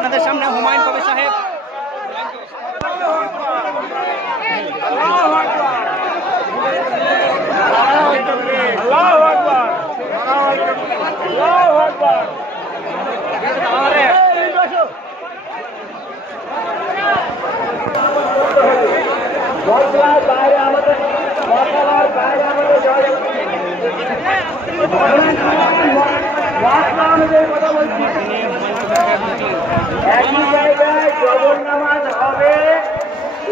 আপনাদের সামনে হুমায়ুন কবির সাহেব। একই জায়গায় জবর নামাজ হবে,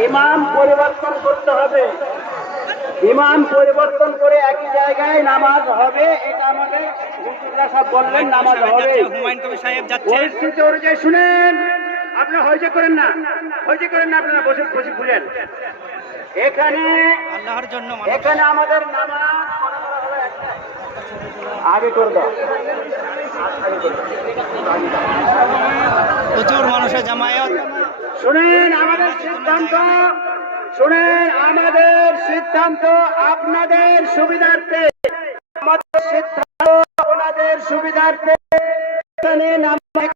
ইমাম পরিবর্তন করতে হবে। ইমাম পরিবর্তন করে একই জায়গায় নামাজ হবে, এটা আমাদের হুজুররা সব বললেন নামাজ হবে। হুমায়ুন কবির সাহেব যাচ্ছে। পরিস্থিতি অনুযায়ী শুনেন, আপনারা হইচে করেন না, হইচে করেন না, আপনারা বসে বসে খুলেন। এখানে আল্লাহর জন্য এখানে আমাদের নামাজ আগে করে দাও। প্রচুর মানুষের জামায়াত। শুনেন আমাদের সিদ্ধান্ত, শুনেন আমাদের সিদ্ধান্ত আপনাদের সুবিধার্থে, আমাদের সিদ্ধান্ত আপনাদের সুবিধার্থে। এখানে নামাজ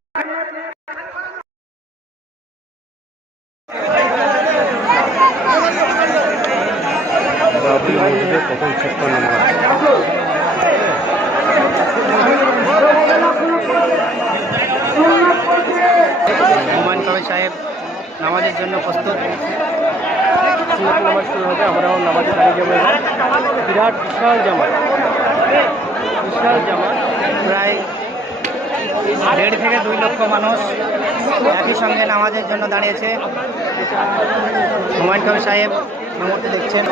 হুমায়ুন কবির সাহেব নামাজের জন্য প্রস্তুত। নামাজ শুরু হবে, আমরাও নামাজে দাঁড়িয়ে যাবো। বিরাট বিশাল জামাত, বিশাল জামাত, প্রায় 1.5 থেকে 2 লক্ষ মানুষ একই সঙ্গে নামাজের জন্য দাঁড়িয়েছে। হুমায়ুন কবির সাহেব এই মুহূর্তে দেখছেন।